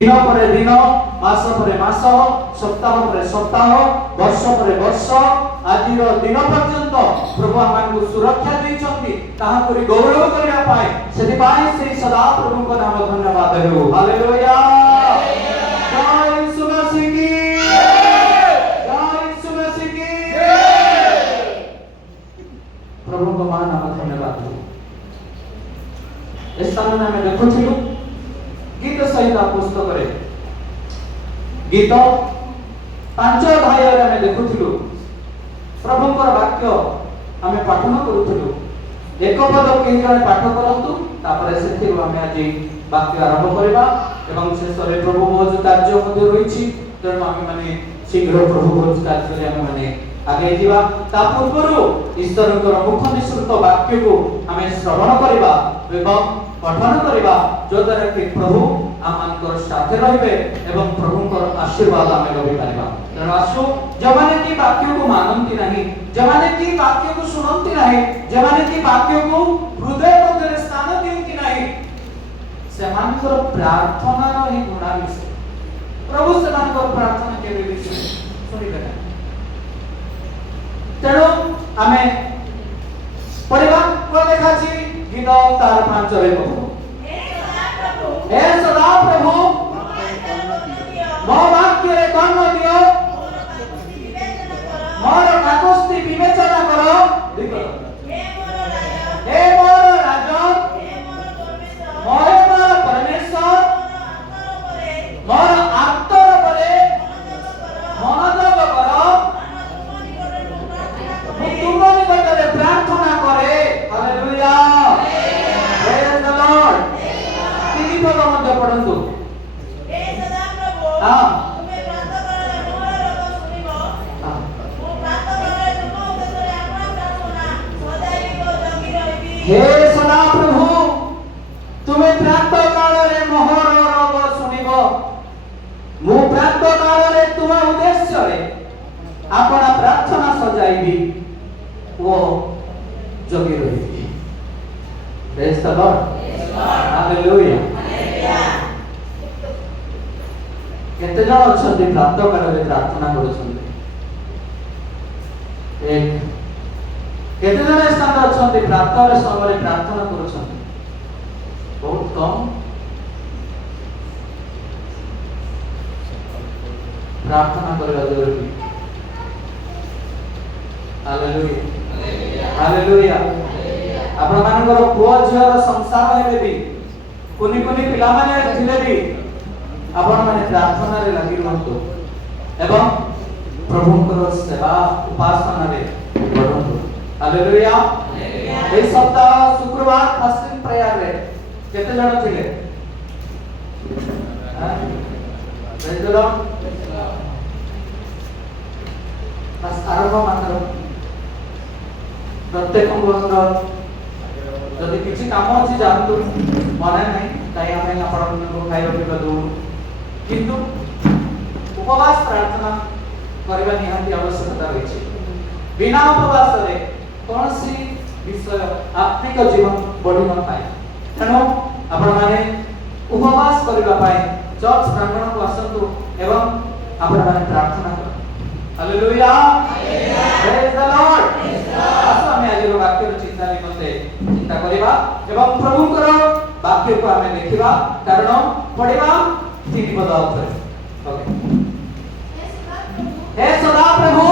दिन पर दिन मास पर मास सप्ताह पर सप्ताह वर्ष पर वर्ष आज दिन पर्यंत प्रभु आमको सुरक्षा देइछंती ताहा करी गौरव करिया पाए सेति पाए से सदा प्रभु को नाम धन्यवाद हो हालेलुया जय यीशु मसीह की जय यीशु मसीह की प्रभु को मान नाम धन्यवाद हो इस स्थान में हमें देखुथिलु गीत सहित पुस्तक रे गीत 5 अध्याय रे हमें देखुथिलु प्रभुଙ୍କର वाक्य हमें पाठन करूथिलु एक पद केही जने पाठ करंतु तापर सेथि हमें आज वाक्य आरंभ करबा एवं शेष रे प्रभु भोज कार्य मध्ये रहिछि तेणु आमे माने शीघ्र प्रभु भोज कार्य रे आमे माने आगे जीवा ता पूर्वरु ईश्वरଙ୍କର मुख निसृत वाक्य को हमें श्रवण करबा एवं पठन करबा जो द्वारा कि प्रभु आमनकर साथे रहबे एवं प्रभुकर आशीर्वाद हमें लबि पारिबा तेणु आसु जमाने की वाक्य को मानंती नहीं जमाने की वाक्य को सुनंती नहीं जमाने की वाक्य को हृदय मध्य स्थान दियंती नहीं सेमानकर प्रार्थना ही गुणा विषय प्रभु सेमानकर प्रार्थना केबे विषय सुनिबे ना तेणु आमे पढ़िबा को लेखा छी गीत तार 5 रे कहू हे सदा प्रभु मो वाक्य रे कर्म दियो मोर काकुस्ती विवेचना करो हे मोर राजा मोर परमेश्वर मोर आत्तर परे मनोजग करो तुम निकट रे प्रार्थना करे हालेलुया प्रेज द लॉर्ड तीन पद मध्य पढ़ंतु हे सदा प्रभु हां तुमे प्रार्थना करे मोर रोग सुनिबो मो प्रार्थना करे तुम उद्देश्य आपन प्रार्थना सदाई को जगी रहिबी हे सदा प्रभु तुमे प्रार्थना काल रे मोहर रोग सुनिबो मो प्रार्थना काल रे तुम उद्देश्य रे आपन प्रार्थना सजाइबी वो जगी रहिबी प्रेज द लॉर्ड हालेलुया केते जण अछंती प्रार्थना काल रे प्रार्थना करछंती एक केते जण स्थान अछंती प्रार्थना रे समय प्रार्थना करछंती बहुत कम प्रार्थना करबा जरूरी हालेलुया हालेलुया आपण मानकर पुआ झियर संसार हेले भी कोनी कोनी पिला माने थिले भी आपण माने प्रार्थना रे लागि रहंतो एवं प्रभुଙ୍କର सेवा उपासना रे बढ़ंतो हालेलुया ए सप्ताह शुक्रवार फास्टिंग प्रेयर रे केते जण थिले प्रेज द लॉर्ड बस आरंभ मात्र प्रत्येक बंदर जदि किछि काम अछि जानतु मने नाही ताई हमें आपण को खाइबा पिबा दउ किंतु उपवास प्रार्थना करबा निहाती आवश्यकता रहिछि बिना उपवास रे कोनसी विषय आत्मिक जीवन बढ़ि न पाए तेणु आपण माने उपवास करबा पाए चर्च प्रांगण को आसंतु एवं आपण माने प्रार्थना कर हालेलुया प्रेज द लॉर्ड आसो हमें आज वाक्य चिंता निमंते चिंता करिबा एवं प्रभुकर वाक्य को हमें देखिबा कारण पढ़िबा 3 पद अर्थरे ओके हे सदा प्रभु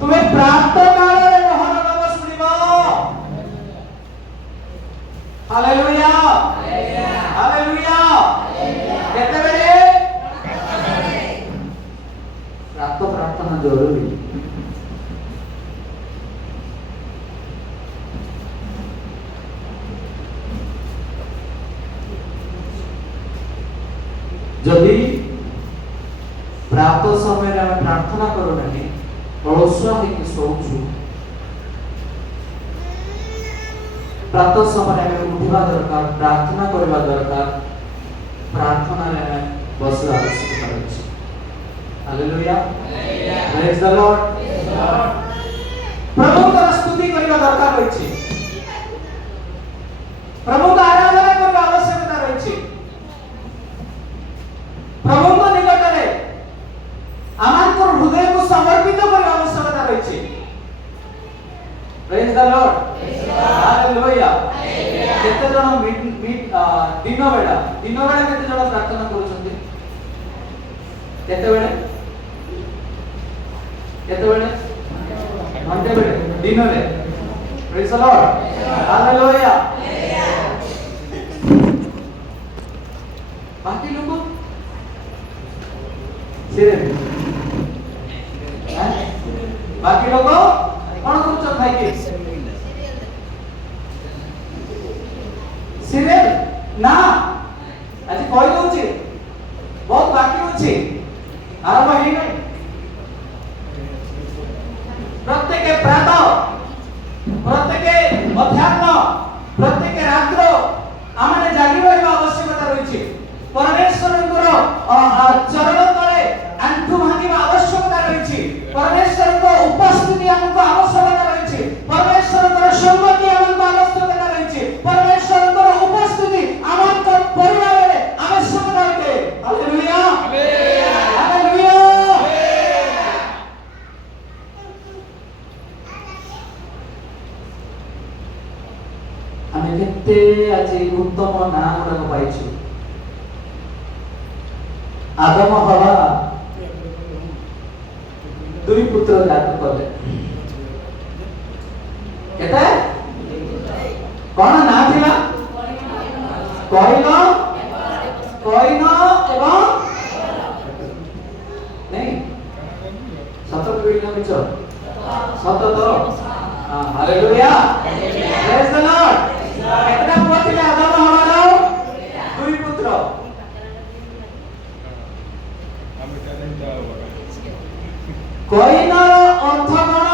तुम्हें प्रार्थना काल रे मोहर नव सुनिबो हालेलुया हालेलुया केते बेले प्रार्थना जरूरी जदि प्रातः समय रे हम प्रार्थना करू नहीं अलसुआ होके सोचू प्रातः समय रे उठिबा दरकार प्रार्थना करबा दरकार प्रार्थना रे बसवा आवश्यकता अछि हालेलुया प्रेज द लॉर्ड प्रभु का स्तुति करबा दरकार अछि प्रभु का आराधना करबा आवश्यकता अछि दिन बेला केते जण प्रार्थना करूछन्ती केते बेले घंटे बेले दिन रे प्रेज द लॉर्ड हालेलुया बाकी लोग सिरे बाकी लोग कौन करूछ भाई के सिरे ना आज कोई दउची बहुत बाकी होची आरंभ हे नहीं प्रत्येक प्रातः प्रत्येक मध्याह्न प्रत्येक रात्र आमने जागी रहबा आवश्यकता रहिछि परमेश्वरଙ୍କର चरण तळे आंठु भांगिबा आवश्यकता रहिछि परमेश्वरଙ୍କ उपस्थिति हमको आवश्यकता रहिछि परमेश्वरଙ୍କର संगति हमको आवश्यकता रहिछि परमेश्वरଙ୍କର उपस्थिति हमको परिवार रे आवश्यकता होते हालेलुया हालेलुया ଆମେ କେତେ ଆଜି ଉତ୍ତମ ନାଁ ଗୁଡାକ ପାଇଛୁ आदम हवा दुई पुत्र जात कले केते कोन ना थिला कहिन एवं नहीं सत कहिन मिछ सत तो हालेलुया प्रेज द लॉर्ड केतना पुत्र थिला आदम हवा दुई पुत्र कहिनर अर्थ कौन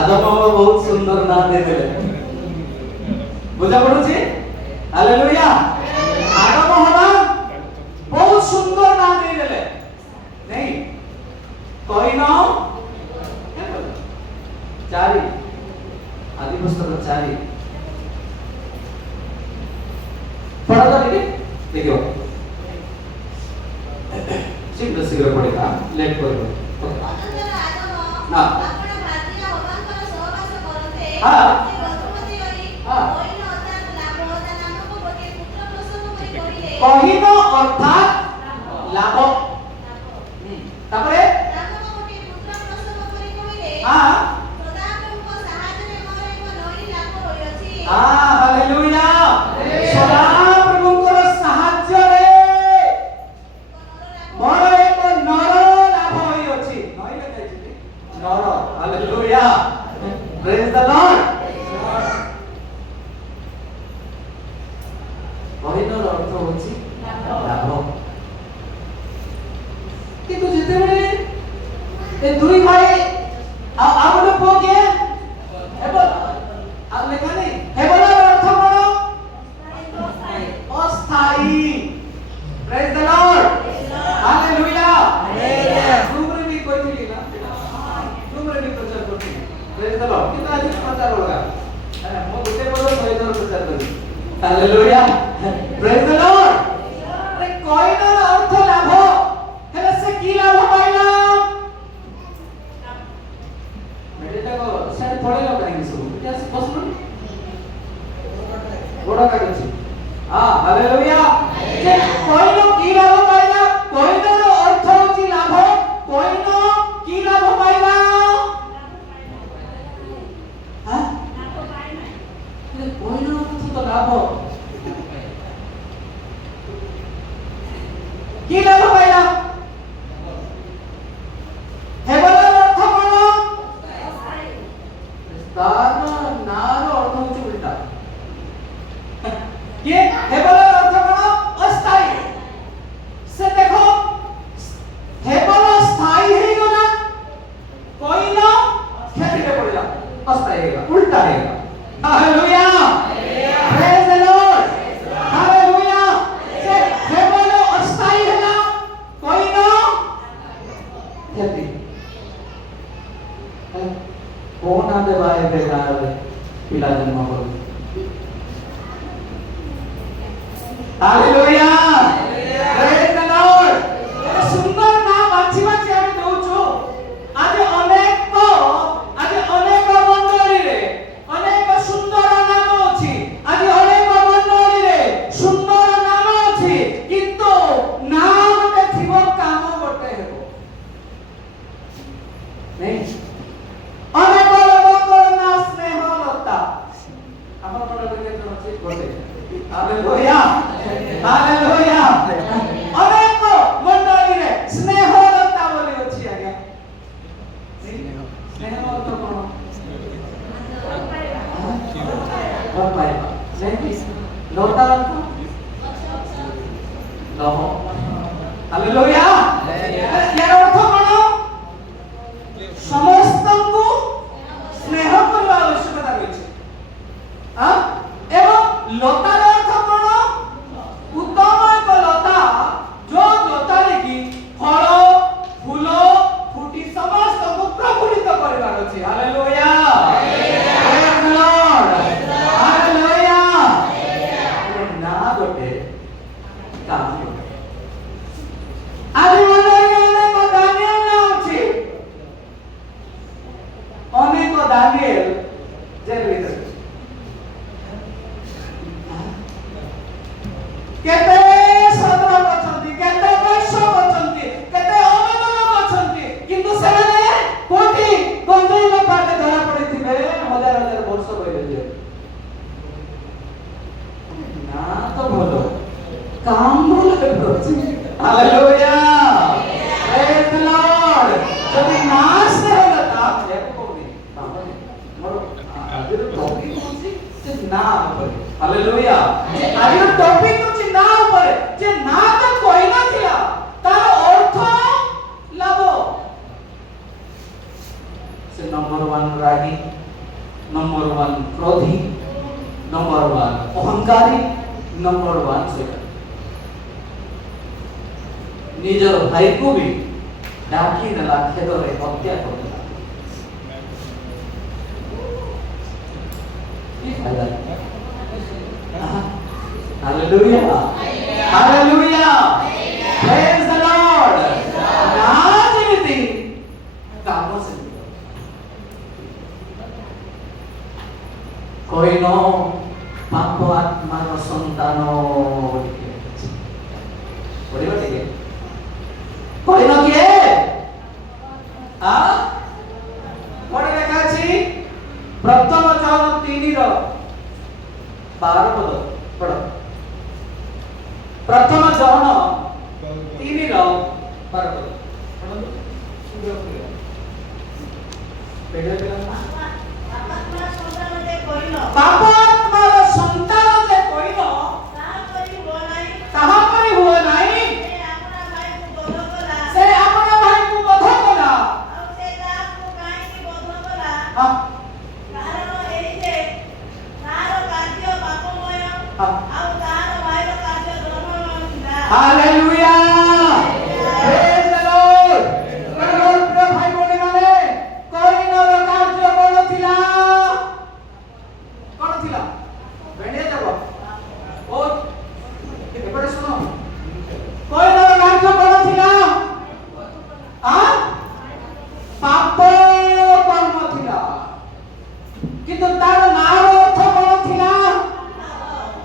आदम बहुत सुंदर ना दे देले बुझा पड़ुछि हालेलुया आदम हवा बहुत सुंदर ना दे देले नहीं कहिन चारि आदि पुस्तक चारि पढ़ा था देखो शीघ्र पढ़ेगा लेट कर ना हां कहिन अर्थात लाभ तापरे हां हालेलुया सदा प्रभुଙ୍କର ସାହାଯ୍ୟରେ ମୋର ଏକ ନର ଲାଭ ହୋଇଅଛି ନଈ ଲେଖାଇଛି ନର ହାଲେଲୁୟା ପ୍ରେଜ ଦ ଲର୍ଡ କହିନର ଅର୍ଥ ହେଉଛି ଲାଭ କିନ୍ତୁ ଯେତେବେଳେ ଏ ଦୁଇ ଭାଇ ଆଉ ଗୋଟେ ପୁଅ କିଏ ହେବ ଆଉ ଲେଖା ନାହିଁ ହେବର अर्थ कौन अस्थाई प्रेज द लॉर्ड हालेलुया तुमरे भी कोई मिली ना तुमरे भी प्रचार करती प्रेज द लॉर्ड कितना अधिक प्रचार होगा मो गुटे बोलो सही तरह प्रचार करी हालेलुया प्रेज द लॉर्ड अरे कोई ना अर्थ लाभ हेले से की लाभ पाइला मेडिटा को साइड पड़ेला काहे सब क्या से बसलो गोड़ा काटछि हां हालेलुया जे कोइनो की लाभ पाइला कोइनो अर्थ होछि लाभ कोइनो की लाभ पाइला हां लाभ पाइना जे कोइनो तो लाभ की लाभ पाइला हेबल अर्थ कोन तार नार अर्थ होछि उल्टा ये हेबल अर्थ कौन अस्थाई से देखो हेबल स्थाई हे गला कोई ना खेती में पड़ेगा अस्थाई हेगा उल्टा हेगा hallelujah praise the lord hallelujah से हेबल अस्थाई हेला कोई ना खेती कौन आदे बाए बेगार पिला जन्म कर हालेलुया प्रेज द लॉर्ड सुंदर ना बाछी बाछी हम दउछु आज अनेक ଭଲ ପାଇବା ନାଇଁ ଲତା ଲହ ହାଲେଲୁୟା ইয়ার অর্থ কোন সমস্তଙ୍କୁ স্নেহ କରିବା আবশ্যকতা রয়েছে এবং লতার অর্থ কোন উত্তম এক লতা जो লতারে কি ফল ফুল ফুটি সমস্তଙ୍କୁ প্রফুল্লিত করিবার আছে hallelujah praise the Lord hallelujah না গোটে কাম আজ অনেক দানিয়েল না আছে অনেক দানিয়েল জেল ভিতরে কেতে সদর অছন্তি কেতে বৈষ্ণব অছন্তি কেতে অমেদন অছন্তি কিন্তু সেমানে কোটি গঞ্জই পাটে ধরা পড়িথিবে হাজার হাজার বর্ষ হইলে যে না তো ভালো কাম ভালো করছে হালেলুয়া প্রেজ দ্য লর্ড যদি নাশ হলো তা দেখো কোনি মোর আজের টপিক হচ্ছে যে না উপরে হালেলুয়া যে আজের টপিক হচ্ছে না উপরে যে না তো কই না ଥିଲା তার অর্থ লাভ সে নম্বর 1 রাগী নম্বর 1 ক্রোধী নম্বর 1 অহংকারী নম্বর 1 সেটা নিজের ভাইକୁ ବି ডাকি দেলা খেদরে হত্যা করলা কি ফায়দা hallelujah hallelujah praise the Lord না যেମିତି কাম ସେମିତି কইন পাপ আত্মার সন্তান পড়িবা ঠিক কইন কে পড়ে লেখা আছে প্রথম জন 3 র 12 পদ পড় প্রথম জন 3 র 12 পদ পড়ନ୍ତୁ পেড়ে পেড়া আত্মার সন্তান যে কইল পাপ আত্মার সন্তান যে কইল তাহা পরি হুয়া নাই সে আপনা ভাইକୁ বধ কলা ଆଉ ସେ ତାକୁ କାହିଁକି ବଧ କଲା ହଁ କାରଣ ଏଇ ଯେ ତାର କାର୍ଯ୍ୟ ପାପମୟ ହଁ ଆଉ ତାର ଭାଇର କାର୍ଯ୍ୟ ଧର୍ମମୟ ଥିଲା ହାଲେଲୁୟା ପ୍ରେଜ দ্য লর্ড ମୋର ପ୍ରିୟ ଭାଇ ଭଉଣୀ ମାନେ କଇନର କାର୍ଯ୍ୟ କଣ ଥିଲା ବେଣ୍ଡିଆ ଦେବ ଓ ଏପଟେ ଶୁଣ କଇନର କାର୍ଯ୍ୟ କଣ ଥିଲା ପାପ କର୍ମ ଥିଲା କିନ୍ତୁ ତାର ନାଁର ଅର୍ଥ କଣ ଥିଲା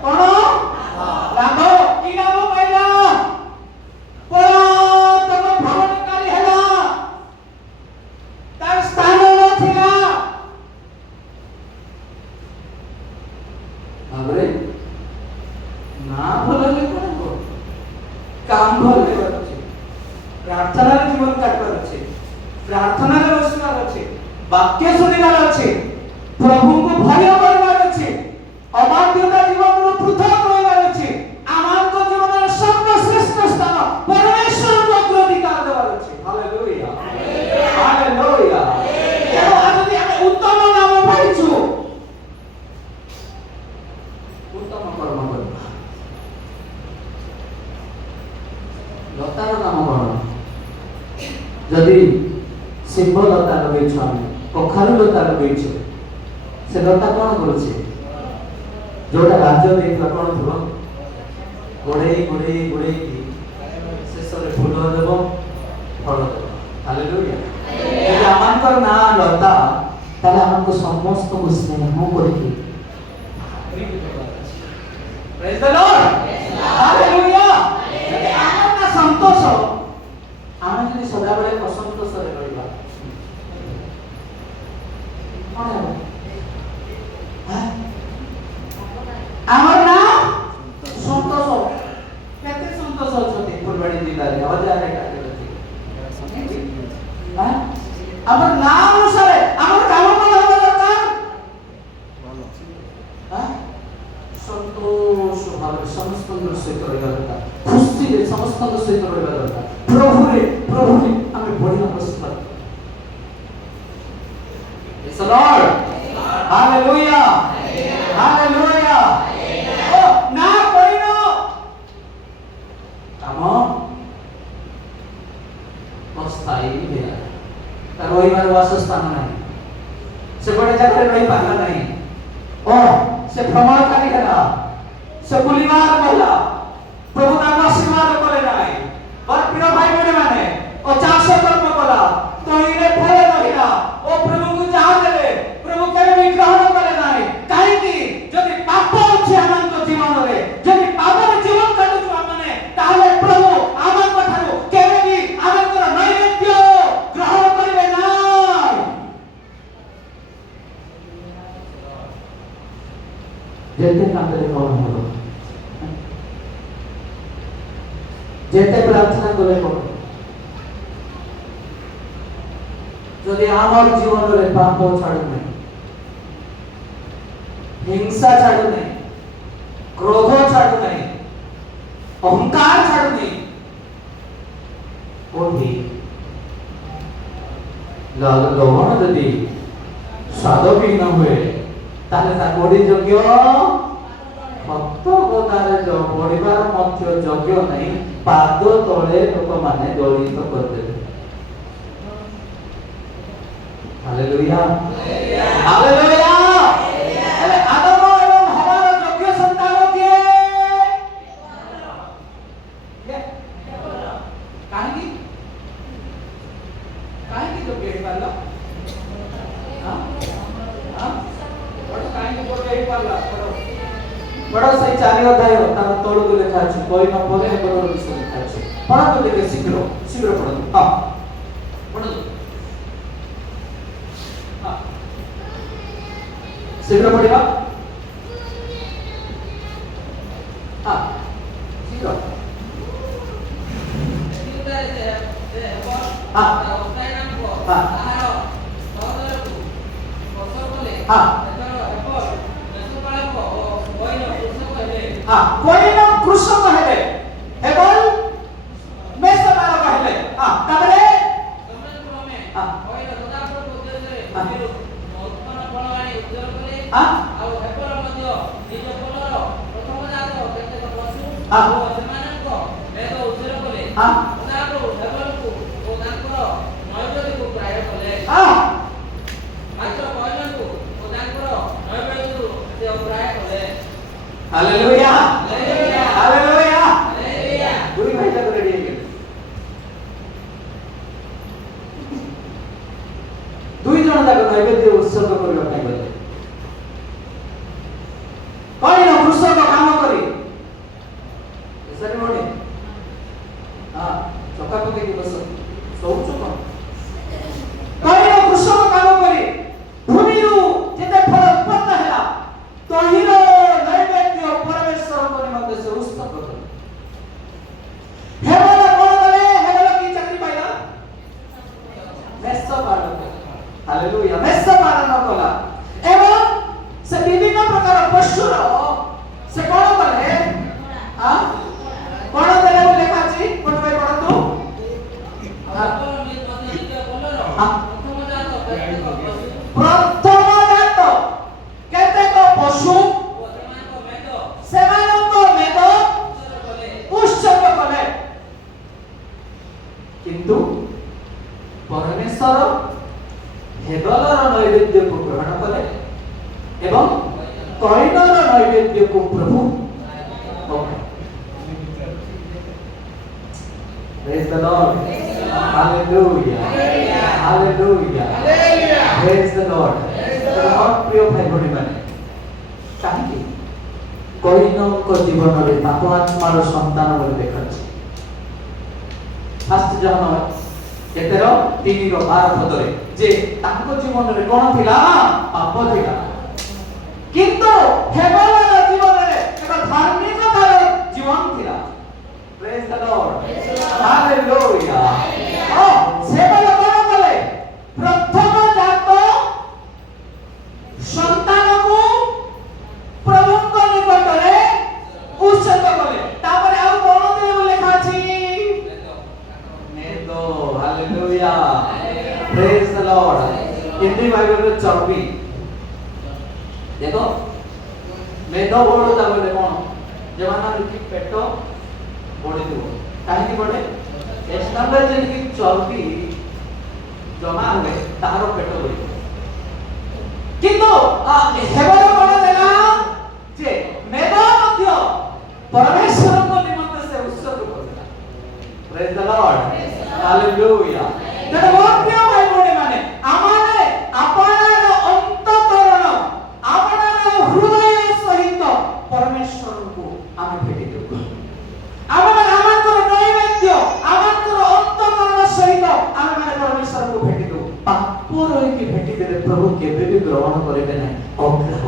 କଣ ଲାଭ କି ଲାଭ ପାଇଲା ପଳାତକ ଭ୍ରମଣକାରୀ ହେଲା ତାର ସ୍ଥାନ ନଥିଲା ଭାବରେ ନା ଭଲ ହେଲେ କଣ ହବ କାମ ଭଲ ହେବାର ଅଛି ପ୍ରାର୍ଥନାରେ ଜୀବନ କାଟିବାର ଅଛି ପ୍ରାର୍ଥନାରେ ବସିବାର ଅଛି ବାକ୍ୟ ଶୁଣିବାର ଅଛି ପ୍ରଭୁଙ୍କୁ ଭୟ କରିବାର ଅଛି ଅବାଧ୍ୟତା ଜୀବନରୁ ପୃଥକ ରହିବାର ଅଛି ଆମଙ୍କ ଜୀବନର ସର୍ବଶ୍ରେଷ୍ଠ ସ୍ଥାନ ପରମେଶ୍ୱରଙ୍କୁ ଅଗ୍ରାଧିକାର ଦେବାର ଅଛି ହାଲେଲୁୟା ହାଲେଲୁୟା ତେଣୁ ଯଦି ଆମେ ଉତ୍ତମ ନାମ ପାଇଛୁ ଉତ୍ତମ କର୍ମ କରିବା ଲତାର ନାମ କଣ ଯଦି ଶିମ୍ବ ଲତା ଲଗେଇଛୁ ଆମେ କଖାରୁ ଲତା ଲଗେଇଛୁ ସେ ଲତା କଣ କରୁଛି ଯୋଉଟା ରାଜ୍ୟ ଦେଇଥିଲା କଣ ଥିବ ଗୋଡେଇ ଗୋଡେଇ ଗୋଡେଇକି ଶେଷରେ ଫୁଲ ଦେବ ଫଳ ଦେବ ହାଲେଲୁୟା ଯଦି ଆମଙ୍କର ନାଁ ଲତା ତାହେଲେ ଆମକୁ ସମସ୍ତଙ୍କୁ ସ୍ନେହ କରିକି ପ୍ରେଜ দ্য ଲର୍ଡ ହାଲେଲୁୟା ଯଦି ଆମର ନା ସନ୍ତୋଷ ଆମେ ଯଦି ସଦାବେଳେ ଅସନ୍ତୋଷରେ ରହିବା କଣ ହେବ ଆମର ନା ସନ୍ତୋଷ କେତେ ସନ୍ତୋଷ ଅଛନ୍ତି ଫୁଲବାଣୀ ଜିଲ୍ଲାରେ ହଜାର ଆମର ନା ଅନୁସାରେ ଆମର କାମ କଣ ହବା ଦରକାର समस्त सहित रहा दरकार खुशी समस्त सहित रहा दरकार प्रभु प्रभु आम बढ़िया प्रस्तुत Praise the Lord. Hallelujah. Hallelujah. Oh, na koino. Kamu अस्थायी है रही बार वासस्थान नहीं से बड़े जगह रही पाना नहीं ओ से भ्रमणकारी है से बुलीवार महिला प्रभु का आशीर्वाद करे नहीं और प्रिय भाई बहन माने ओ चाष कर्म कला तो इने फल रहिला ओ प्रभु को जहाँ देले प्रभु केवे भी ग्रहण करे नहीं काहे कि जदि पाप अछि अनंत जीवन रे जदि पाप रे जीवन काटु छु हमने ताले प्रभु आमन कथारु केवे भी आमन नैवेद्य ग्रहण करिवे नाही जेते कांदले कौन हलो जेते प्रार्थना करे कौन যদি আমার জীবনের পাপ ছাড়ু নাই হিংসা ছাড়ু নাই ক্রোধ ছাড়ু নাই অহংকার ছাড়ু নাই ওহি লবণ যদি স্বাদবিহীন ହୁଏ তাহলে তা কোড়ি যোগ্য ভক্ত গোদারে পরিবার মধ্য যোগ্য নাই পাদ তলে লোকମାନେ দলিত କରିଦେବେ हालेलुया हालेलुया अरे आदम एवं हमारा योग्य संतानों के काहे की योग्य है पाला हां हां बड़ा काहे की योग्य है पाला बड़ा सही चारि अध्याय तार तोड़ को लिखा अछि कोई न परे बड़ा विषय लिखा अछि पढ़ा तो देखे शीघ्र शीघ्र पढ़ो हां पढ़ो शीघ्र पढ़िबा हां शीघ्र हां हां हां कोई न कृषक हेले एवं मेषपाल कहले हां तबरे हां कोई न सदापुर उद्देश्य उत्पन्न फलवाणी उद्धार करे ଆଉ ହେପର ମଧ୍ୟ ନିଜ ଫଳର ପ୍ରଥମ ଜାତ କେତେକ ପଶୁ ଆଉ ସେମାନଙ୍କ ବେଦ ଉଦ୍ଧାର କଲେ ସଦାପୁର ହେପରକୁ ଓ ତାଙ୍କର ନୈବେଦ୍ୟକୁ ପ୍ରାୟ କଲେ ମାତ୍ର କୈନକୁ ଓ ତାଙ୍କର ନୈବେଦ୍ୟକୁ ସେ ପ୍ରାୟ କଲେ हालेलुया हालेलुया हालेलुया हालेलुया दुई भाई तक रेडी है दुई जन तक नैवेद्य उत्सर्ग करबा ପାଇଁ ଗଲେ कौन कृषक काम करी ऐसा नहीं होने हां चक्का को देखि बस सोचो कौन कृषक काम करी भूमिरु जेते फल उत्पन्न हैला तहिरो नैवेद्य परमेश्वर को निमंते से उत्सर्ग करे हेबला कोन गले हेबला की चाकरी पाइला मेष पालन हालेलुया मेष पालन कला एवं से विभिन्न प्रकार पशुर से कोन कले हां कोन देले बोले काची कोन भाई पढतो प्रथम जात केतेक पशु सेमानको मेद उत्सर्ग कले किंतु परमेश्वर हेबलर नैवेद्य को ग्रहण कले एवं कईनर नैवेद्य को प्रभु Praise the Lord. Hallelujah. Hallelujah. Praise the Lord. बहुत प्रिय भाई बहन माने काहे कईनक जीवन रे पापात्मार संतान बोले देखाछि फास्ट जहन केतेर 3 रो 12 पदरे जे तांको जीवन रे कोन थिला पाप थिला किंतु हेबलर जीवन रे एक धार्मिकतार जीवन थिला प्रेज द लॉर्ड हालेलुया ओ सेबल कोन कले प्रथम जात संतान को प्रभु को निकट रे उत्सर्ग देखो मेद बड़ता बोले कौन जमाना की पेट बढ़ी कहीं बढ़े एक्सटर्नल जेनकी चर्बी जमा हुए तार पेट बढ़ी किंतु हेबर कौन देला जे मेद मध्य परमेश्वर को निमंत्रण से उत्सर्ग करला प्रेज द लॉर्ड हालेलुया तेरे बहुत प्रिय भाई बहन माने आमाने आपनार अंतःकरण आपनार हृदय सहित परमेश्वर को आमे भेटी देबो आमाने आमानकर नैवेद्य आमानकर अंतःकरण सहित आमे माने परमेश्वर को भेटी देबो पाप रही की भेटी देले प्रभु केबे भी ग्रहण करिबे नै अग्रह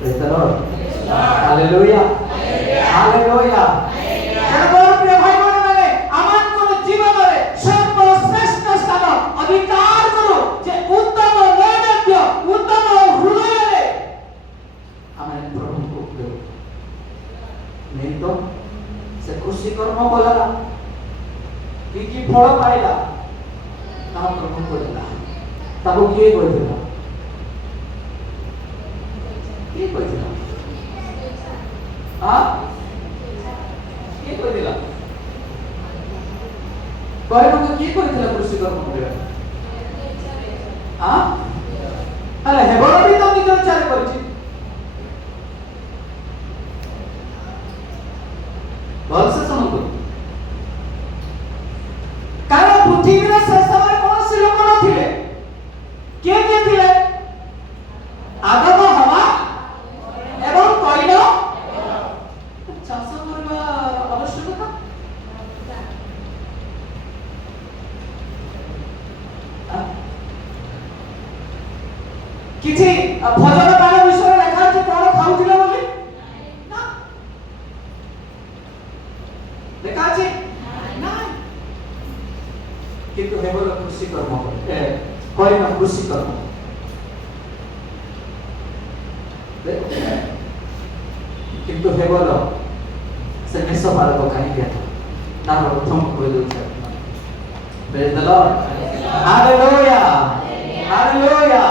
praise the lord hallelujah hallelujah सर्वोत्तम प्रिय भाई बहन माने आमानकर जीवन रे सर्वश्रेष्ठ स्थान अधिकार करो जे उत्तम नैवेद्य उत्तम हृदय रे आमे प्रभु को देव नहीं तो से खुशी कर्म कला की फल पाइला ता प्रभु को देला ताको किए कहिला किए कहिला हां किए कहिला कहनो के किए कहिला खुशी कर्म करिया हां अरे हेबर भी तो निज इच्छा करछि भल से सुनो कारण पृथ्वी रे से समय कौन से लोक नथिले के थिले आदम हवा एवं कैन चाष करबा आवश्यकता किछि भजन पाठ विषय लेखा अछि कोन खाउथिले बोली ना लेखा अछि ना किंतु हेबर कृषि कर्म करिना कृषि कर्म किंतु हेबर से मेष बालक कहीं गया तार प्रथम कोई दो praise the lord hallelujah hallelujah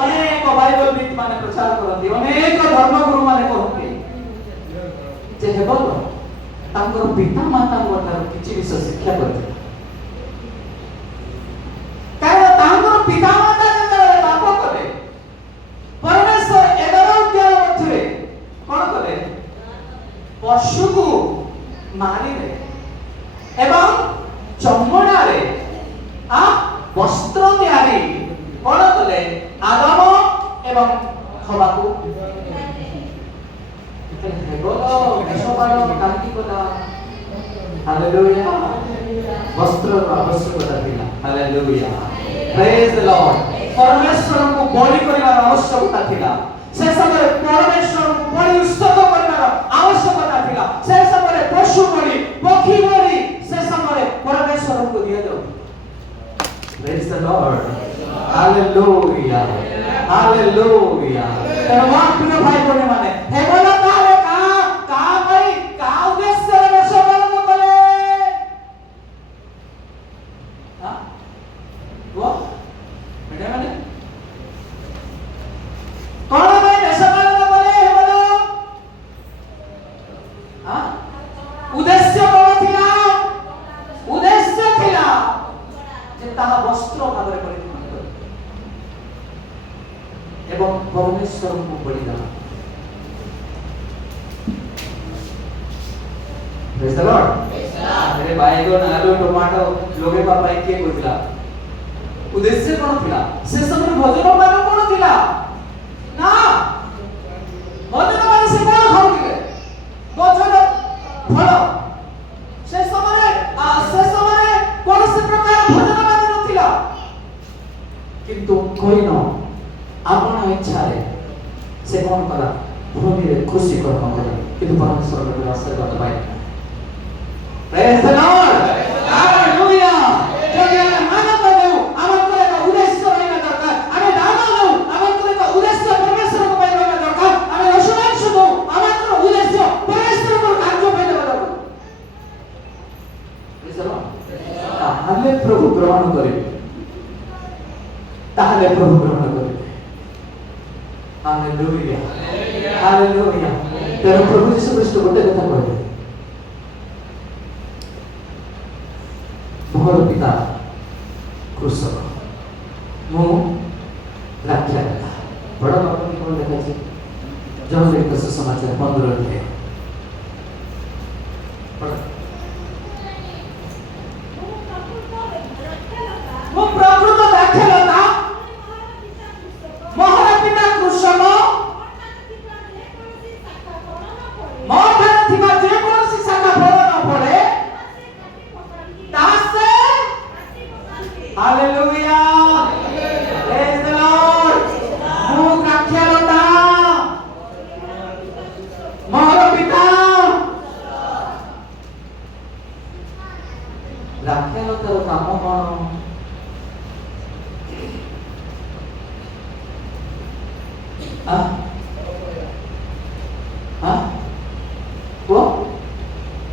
अनेक बाइबल विद माने प्रचार करती अनेक धर्मगुरु माने कहते जे हेबर तांकर पिता माता ठार किछि विषय शिक्षा करते कारण तांकर पिता माता जेतेबेले पाप कले परमेश्वर एगारो अध्याय मध्य कोन कले पशु को मारिले एवं चमड़ा रे वस्त्र तैयारी कोन कले आदम एवं हवा को हालेलुया वस्त्र आवश्यकता थिला हालेलुया प्रेज द लॉर्ड परमेश्वर को बलि करिवार आवश्यकता थिला से समय परमेश्वर को बलि उत्सर्ग करिवार आवश्यकता थिला से समय पशु बलि पक्षी बलि से समय परमेश्वर को दिया जाओ praise the lord hallelujah hallelujah तमाम प्रिय भाई बहन माने हेबला ताले का भाई का उद्देश्य रे सबन कले हां वो बेटा माने कोन भाई सबन कले हेबला हां उद्देश्य कोन थिला उद्देश्य थिला जे ताहा वस्त्र भाबरे परिधान एवं परमेश्वर को बलिदान प्रेज द लॉर्ड मेरे बाइगन आलू टमाटो लोगे पापा के कोथिला उद्देश्य कोन थिला से समय भोजन मान कोन थिला ना भोजन मान से कोन खाउथिले भोजन फल से समय कोन से प्रकार भोजन मान नथिला किंतु कोई न आपन इच्छा रे से कोन कला भूमि रे खुशी कर्म करे किंतु परमेश्वर के आशीर्वाद पाए प्रेज द लॉर्ड हालेलुया जगे मानव देव आमन करे का उद्देश्य रहना दरकार आमे दान दउ आमन करे का उद्देश्य परमेश्वर को पाए रहना दरकार आमे रसुनांश दउ आमन करे उद्देश्य परमेश्वर को कार्य पाए रहना दरकार प्रेज द लॉर्ड हमें प्रभु ग्रहण करे তাহলে প্রভু গ্রহণ করবে। Hallelujah hallelujah. তেଣୁ ପ୍ରଭୁ ଯୀଶୁ ଖ୍ରୀଷ୍ଟ ଗୋଟେ କଥା କହିଲେ, ମୋର ପିତା କୃଷକ, ମୁଁ ଦ୍ରାକ୍ଷାଳତା। ବଡ଼ ବାପାଙ୍କୁ କଣ ଲେଖାଛି? ଜହନ ଲିଖିତ ସୁସମାଚାର 15 ଅଧ୍ୟାୟ। ମୁଁ ପ୍ରକୃତ ଦ୍ରାକ୍ଷାଳତା, ମୋର ପିତା କୃଷକ। ମୋ ଠାରେ ଥିବା ଯେକୌଣସି ଶାଖା ଫଳ ନ ଫଳେ ତାହା ସେ ହାଲେଲୁୟା ପ୍ରେଜ୍ ଦ ଲର୍ଡ। ମୁଁ ଦ୍ରାକ୍ଷାଳତା, ମୋର ପିତା। ଦ୍ରାକ୍ଷାଳତାର କାମ କଣ?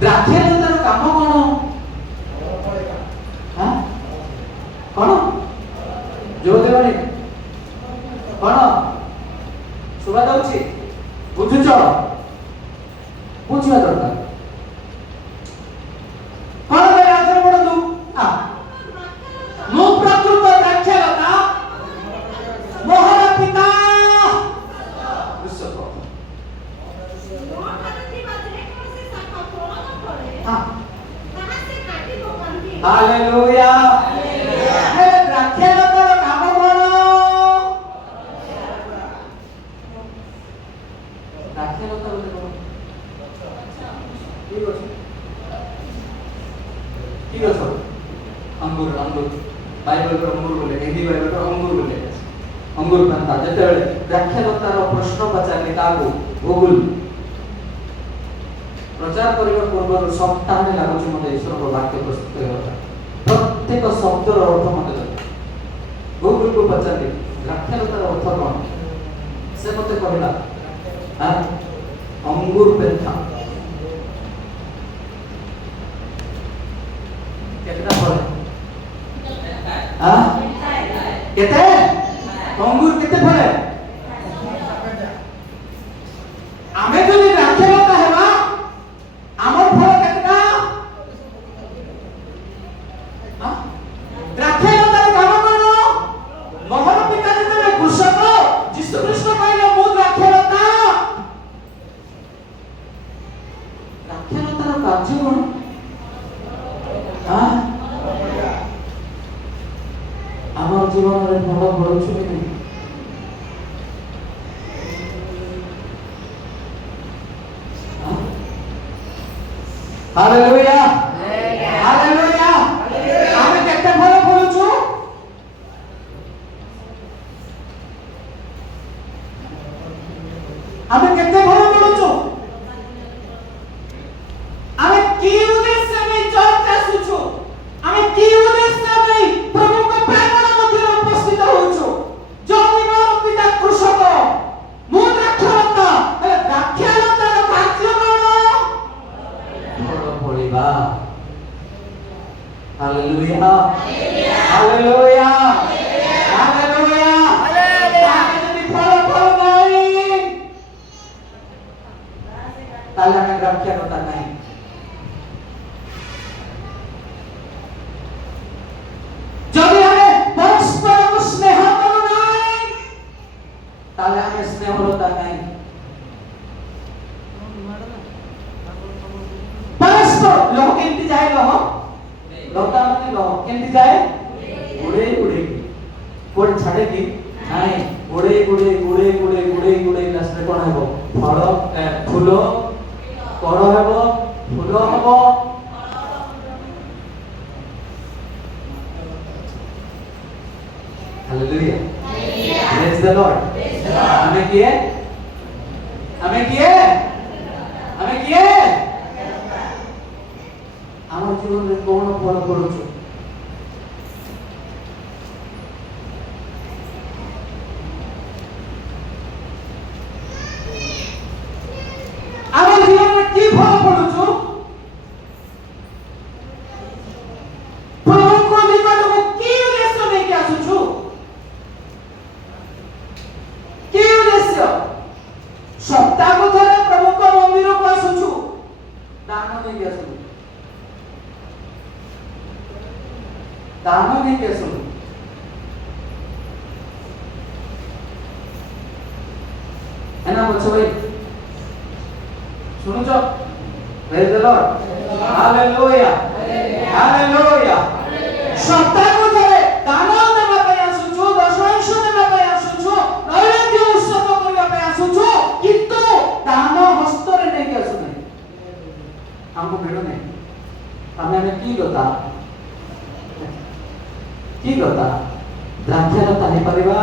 ଦ୍ରାକ୍ଷାଳତାର କାମ କଣ? କଣ ଯୋଉ ଦେବନି କଣ ଶୁଭା ଯାଉଛି? ବୁଝୁଛ? ବୁଝିବା ଦରକାର। କଣ କହିଲେ? ଆଉଥରେ ପଢନ୍ତୁ। ମୁଁ ପ୍ରକୃତ ଦ୍ରାକ୍ଷାଳତା, ମୋର ପିତା କୃଷକ। ହାଲେଲୁୟା। ଦ୍ରାକ୍ଷାଳତାର କାମ କଣ? ଦ୍ରାକ୍ଷାଳତା ବୋଲେ କଣ? ଠିକ ଅଛି, ଠିକ ଅଛି। अंगूर अंगूर बाइबल अंगूर बोले, हिंदी बाइबल अंगूर बोले, अंगूर पंता। ଯେତେବେଳେ ଦ୍ରାକ୍ଷାଳତାର ପ୍ରଶ୍ନ ପଚାରିଲେ କାହାକୁ? ଗୁଗୁଲ। ପ୍ରଚାର କରିବା ପୂର୍ବରୁ ସପ୍ତାହେ ଲାଗୁଛି ମୋତେ ଈଶ୍ୱରଙ୍କ ବାକ୍ୟ ପ୍ରସ୍ତୁତ କରିବା। ପ୍ରତ୍ୟେକ ଶବ୍ଦର ଅର୍ଥ ମୋତେ ଦେଲେ। ଗୁଗୁଲକୁ ପଚାରିଲି ଦ୍ରାକ୍ଷାଳତାର ଅର୍ଥ କଣ? ସେ ମୋତେ କହିଲା अंगूर पेंथा। केतना फळे? केते? अंगूर केते फळे? आमे जदि द्राक्षालता हेबा हमर फळ केतना? द्राक्षालतार काम कोन? मोहर पिता जेते कृषक यीशु ख्रीष्ट कहले मु द्राक्षालता। द्राक्षालतार कार्य कोन? আমার জীবনের ফল ফলুছে কি? Hallelujah hallelujah. আমি কেতে ফল ফলুছু? আমি কেতে ফল ফলুছু? আমি কি উদ্দেশ্যে আমি চর্চা আসুছু? আমি কি উদ্দেশ্যে আমি প্রভুଙ୍କ প্রেমର ମଧ୍ୟରେ ଉପସ୍ଥିତ ହଉଛୁ? ଯଦି ମୋର ପିତା କୃଷକ, ମୁଁ ଦ୍ରାକ୍ଷାଳତା, ହେଲେ ଦ୍ରାକ୍ଷାଳତାର କାର୍ଯ୍ୟ କଣ? ଫଳ ଫଳିବା। Hallelujah hallelujah hallelujah. ଯଦି ଫଳ ଫଳ ନାହିଁ ତାହେଲେ ଆମେ ଦ୍ରାକ୍ଷାଳତା ନାହିଁ। যদি আমি পরস্পরକୁ স্নেহ কରୁ নাই তাহলে ଆମେ ସ୍ନେହଲତା ନାହିଁ। ପରସ୍ପର ଲୋକ କେମିତି ଯାଏ? ଲତା ମାନେ ଲୋକ କେମିତି ଯାଏ? ଉଡେଇ ଉଡେଇ କୋଡେ ଛାଡେ କି ନାହିଁ? ଉଡେଇ ଉଡେଇ ଉଡେଇ ଉଡେଇ ଉଡେଇ ଉଡେଇ ଲାଷ୍ଟରେ କଣ ହେବ? ଫଳ ଫୁଲ କଣ ହେବ? ଫୁଲ ହେବ। Hallelujah. Praise the Lord. हमें किए? हमें किए? हमें किए? আমার জীবনে কোন ফল পড়ুছো? আমার জীবনে কি ফল পড়ুছো? প্রভুଙ୍କ ନିକଟକୁ কি ଉଦ୍ଦେଶ୍ୟ ନେଇକି ଆସୁଛୁ? नहीं के सुन है ना बच्चों भाई सुनो जो praise the lord hallelujah hallelujah सप्ताह को चले दान देवा पे आसुछु दशांश देवा पे आसुछु नैवेद्य उत्सव करबा पे आसुछु किंतु दान हस्तरे नहीं के आसुने हमको मिलो नहीं हमें की गता द्राक्षालता नहीं परिवा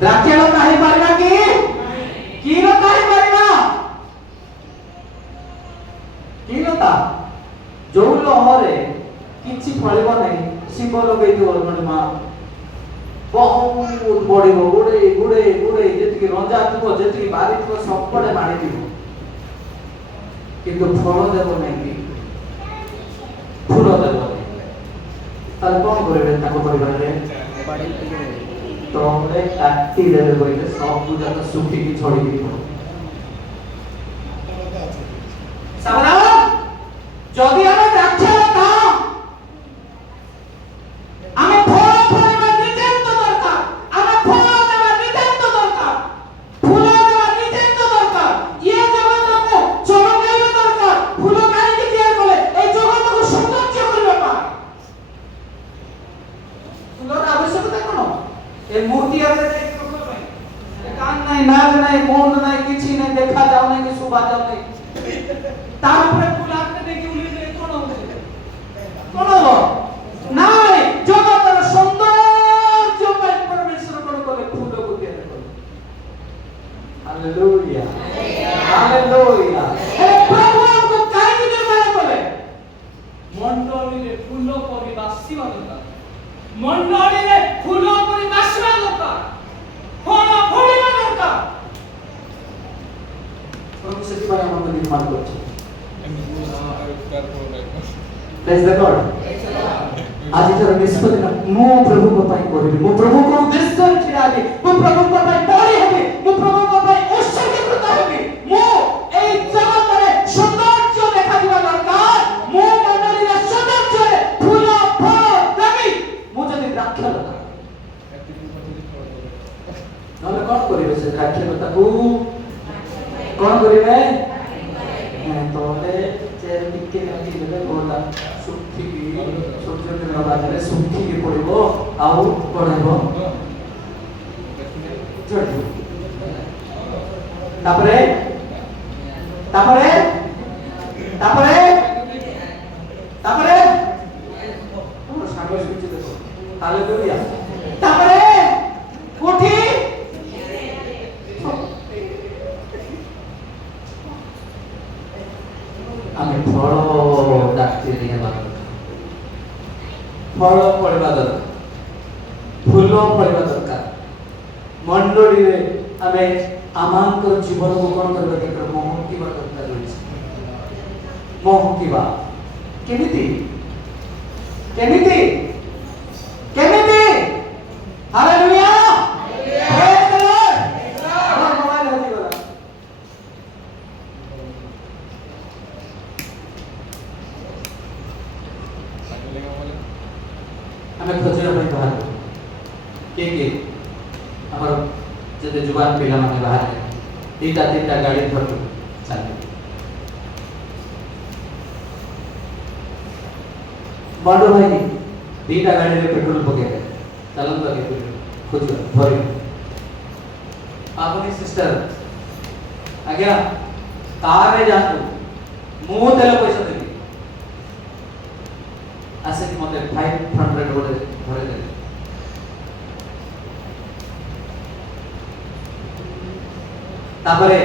द्राक्षालता नहीं परिवा की लता नहीं परिवा की लता जो लहरे किछि फलिबो नहीं शिव लगे दियो मन मा बहुत बड़िबो गुडे गुडे गुडे जेति रंजा थबो जेति बारी थबो सबपडे मारी दिबो किंतु फल देबो नहीं फूल देबो ताले कोन करिवे ताको परिवार रे तोमरे काटी देबे बोले सब पूजा तो सुखी की छोड़ी दिबो सावधान যদি আমি দ্রাক্ষা লতা আমি ফল ফলিবার নিতান্ত দরকার আমি ফল দেবার নিতান্ত দরকার ফুল দেবার নিতান্ত দরকার ইয়ে জগতকে চমকাইবা দরকার ফুল কাইকে দিয়া বলে এই জগতকে সৌন্দর্য করিবা পায় ফুলের আবশ্যকতা কোন এই মূর্তি আছে কান নাই নাক নাই মন নাই কিছু নাই দেখা যাও নাই কি শোভা যাও নাই তার উপরে ফুল আপনি দেখি উলি দিয়ে কোন নাই জগতের সৌন্দর্য পাই পরমেশ্বর কোন করে ফুল গুটিয়ে দেব হালেলুয়া হালেলুয়া হে প্রভু আমকো কাই দিতে পারে বলে মণ্ডলীরে ফুল পরি বাসিবা দরকার মণ্ডলীরে ফুল পরি বাসিবা দরকার ফল ফলিবা দরকার প্রভু সেদিবারে আমাদের নির্মাণ করছে Praise the Lord. आज जरा निष्पत्ति ना मो प्रभु को पाई कोरी मो प्रभु को उद्देश्य छिड़ा दे मो प्रभु को पाई पौड़ी है मो प्रभु को पाई उत्सर्गीकृत होगी मो ए जगत रे सौंदर्य देखा दिबा दरकार मो मंडली रे सौंदर्य रे फूल फल देबी मो जदी द्राक्षा लता नले कोन करिवे से द्राक्षा लता को कोन करिवे तोले चेर टिके नकी देले बोला सुखी की सूर्य के बादले सुखी के पड़िबो आउ पड़िबो जडू तापरे तापरे तापरे तापरे ओ सामने सुची देखो हालेलुया तापरे उठी आमे फल डाक्ती नहीं है फल पड़वा दरकार फूल पड़वा दरकार मंडली रे आमे आमांकर जीवन को कोन करबे दरकार महकीबा दरकार होइछ महकीबा केमिति केमिति केमिति hallelujah praise the Lord mobile हजी गला हमें खोजना पड़े बाहर के हमार जदे जुबान पिला माने बाहर तीटा तीटा गाड़ी धर चले बड़ भाई तीटा गाड़ी रे पेट्रोल पके चलन तो के खोज भरी आपनी सिस्टर आ गया कार रे जातु मु तेल पैसा देबी आसे मते 500 गोले भरे दे तापरे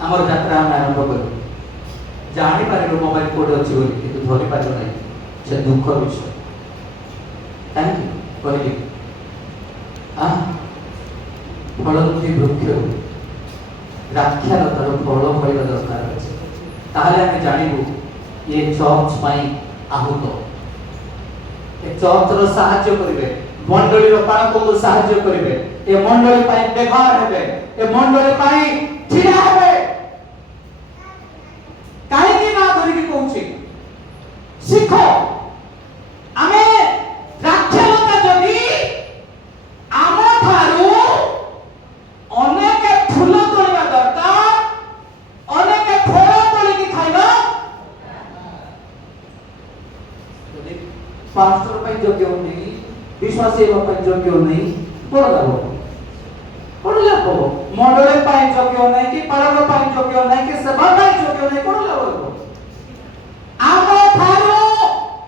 हमर यात्रा हम आरंभ करू जानि पारे मोबाइल कोड अछि बोली किंतु धरि पारो नै से दुख विषय थैंक यू कहली आ फलवती वृक्ष द्राक्षालतार फल फलिबा दरकार अछि ताहले हम जानिबु ये चर्च पाई आहुत ए चर्च रो सहाय्य करिवे मंडली रो पाणको को सहाय्य करिवे ए मंडली पाई बेघर हेबे ए मंडली पाई छिड़ा हेबे काहे कि ना धरि कि कहूची शिखो आमे विश्वासी योग्य नहीं कोण लाभ कोण लाभ मंडली योग्य नहीं कि पालक योग्य नहीं कि सेवा योग्य नहीं कोण लाभ आम ठारो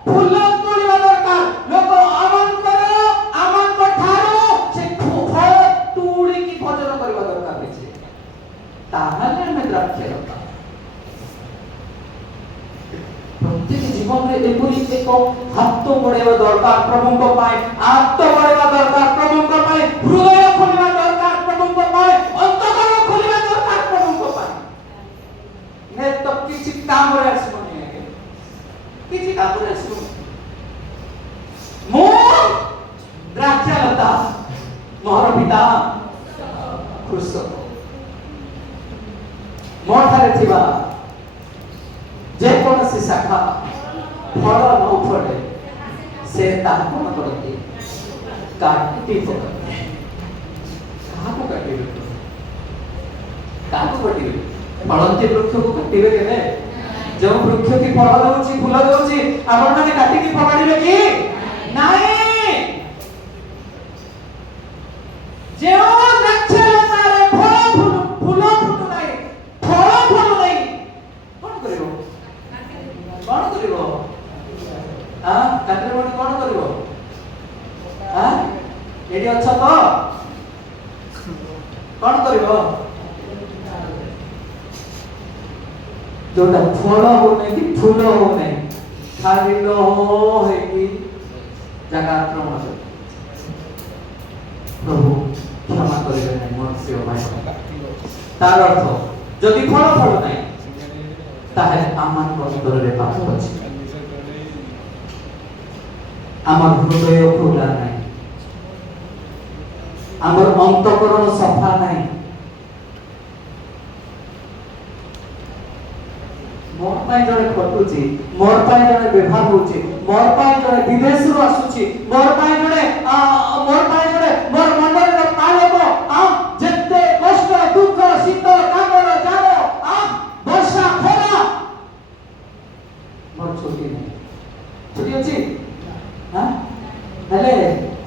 फूल तोड़िबा दरकार लोक आमन ठारो से फल तोड़ी की भजन करबा दरकार अछि ताहाले हमें द्राक्ष लता प्रत्येक जीवन में एपरी एक हाथ बढ़ाइबा दरकार प्रभु को पाए हाथ बढ़ाइबा दरकार प्रभु को पाए हृदय खोलिबा दरकार प्रभु को पाए अंतःकरण खोलिबा दरकार प्रभु को पाए ने तो किछि काम रे आसबो किसी काम रे आसबो मो द्राक्ष लता मोर पिता कृषक मोर ठारे थिबा जे कोनसी शाखा फल न फले से ताहा कोन करते काटी पकड़ते काहाको काटिबे फलंती वृक्ष को काटिबे केने जो वृक्ष की फल दउची फूल दउची आपण माने काटी की पकड़िबे की नाही जे द्राक्ष लतारे फूल फुटु नाही फल फल नाही कोन करिवो कोन करिवो आ काटरे बडी कोन करिवो आ एडी अच्छा तो कोन करिवो जोटा फल हो नहीं कि फूल हो नहीं खाली लो है कि जगह आक्रमण प्रभु क्षमा करिबे नहीं मनुष्य भाई तार अर्थ जदि फल नहीं ताहे आमान अंतर रे पाप अछि आमार हृदय खुला नहीं आमार अंतःकरण सफा नहीं मोर पाई जने खटुची मोर पाई जने व्यवहार होची मोर पाई जने विदेश रु आसुची मोर पाई जने मोर मंडल रो पालक जत्ते कष्ट दुख शीत कामर जारो वर्षा खरा मोर छोटी नहीं छोटी अछि हां हेले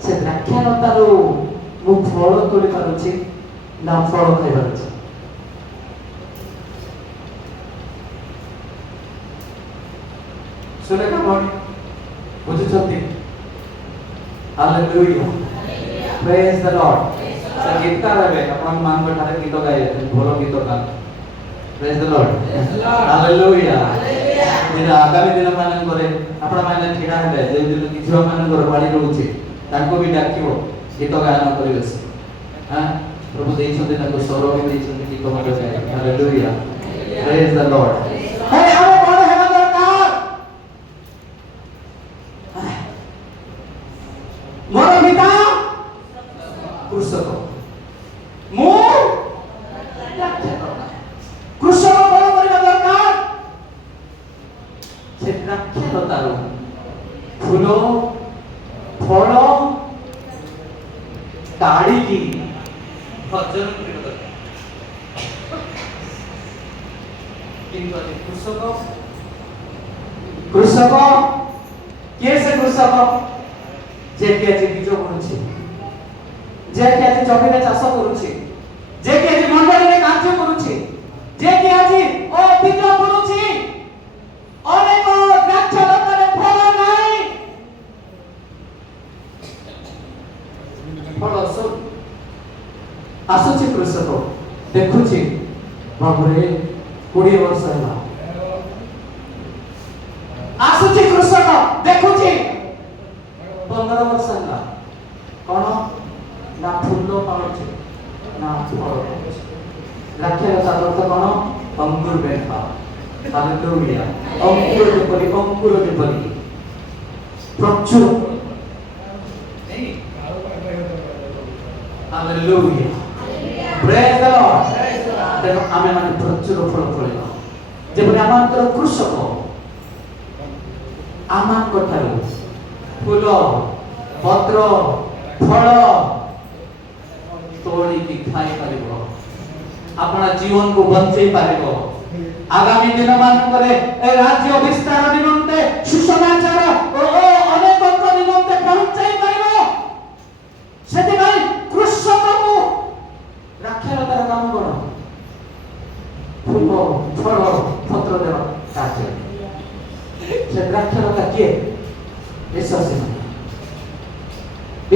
से द्राक्ष लतारो मु फल तोली पारुची ना फल खाइ पारुची सुने का मन बुझुछंती हालेलुया प्रेज द लॉर्ड संगीतकार है अपन मान बैठारे गीत गाए भलो गीत गा प्रेज द लॉर्ड हालेलुया दिन आगामी दिन मान करे आपण माने ठिडा हेले जे दिन कि झियो मान कर बाड़ी रहउची ताको भी डाकिबो गीत गायन करिवे से हां प्रभु देइछन्ते ताको स्वर भी देइछन्ते गीत मध्ये गाए हालेलुया प्रेज द लॉर्ड हे आरो कोन हेला दरकार मोर पिता कृषक मु कृषक कोन करिबा दरकार से द्राक्ष लतारो फूल फल काढ़ी की भजन करिबा दरकार किंतु कृषक के से कृषक जे कि आज बीज बुणुछि जे कि आज जमीन चाष करूछि जे कि आज मंडली रे कार्य करूछि जे कि आज ओ बीज बुणुछि अनेक द्राक्ष लतारे फल नाही फल सब आसुछि कृषक देखुछि बाबरे 20 वर्ष होला आसुछि कृषक देखुछि 15 वर्ष होला कोन ना फूल पाउछि ना फल द्राक्ष लतार अर्थ कोन अंगुर बेठा हालेलुया अंकुर जेपरि प्रचुर नहीं हालेलुया प्रेज द लॉर्ड तेनो आमे माने प्रचुर फल फलिबा जेपरि आमांतर कृषक आमान कठारु फूल पत्र फल तोड़ी की खाई पारिबो अपना जीवन को बंचै पारिबो आगामी दिन मान करे ए राज्य विस्तार निमंते सुसमाचार ओ अनेक निमंते पहुंचाई पारिबो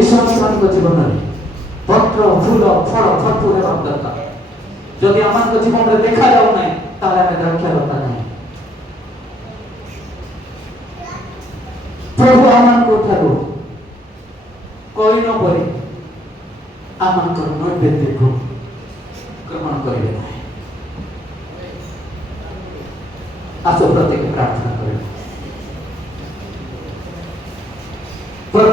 ईश्वर जीवन में पत्र फूल फल भरपूर होगा दरकार जदि आम जीवन में देखा जाऊ ना आम द्राक्षालता ना प्रभु आम कई न परी आम नैवेद्य को ग्रहण करेंगे। आसो प्रत्येक प्रार्थना करें।